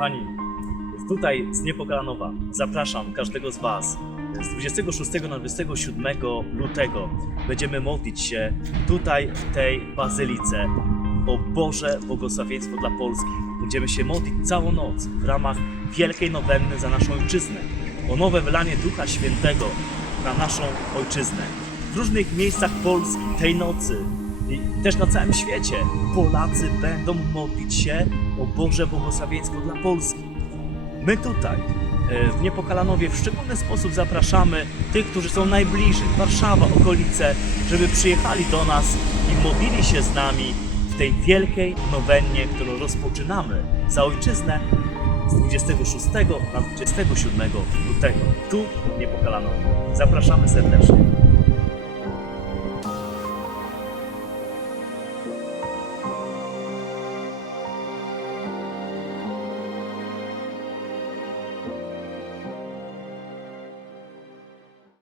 Kochani, tutaj z Niepokalanowa zapraszam każdego z Was. Z 26 na 27 lutego będziemy modlić się tutaj w tej bazylice o Boże błogosławieństwo dla Polski. Będziemy się modlić całą noc w ramach wielkiej nowenny za naszą ojczyznę, o nowe wylanie Ducha Świętego na naszą ojczyznę. W różnych miejscach Polski tej nocy i też na całym świecie Polacy będą modlić się o Boże błogosławieństwo dla Polski. My tutaj e, w Niepokalanowie w szczególny sposób zapraszamy tych, którzy są najbliżej, Warszawa, okolice, żeby przyjechali do nas i modlili się z nami w tej wielkiej nowennie, którą rozpoczynamy za ojczyznę z 26 na 27 lutego, tu w Niepokalanowie. Zapraszamy serdecznie.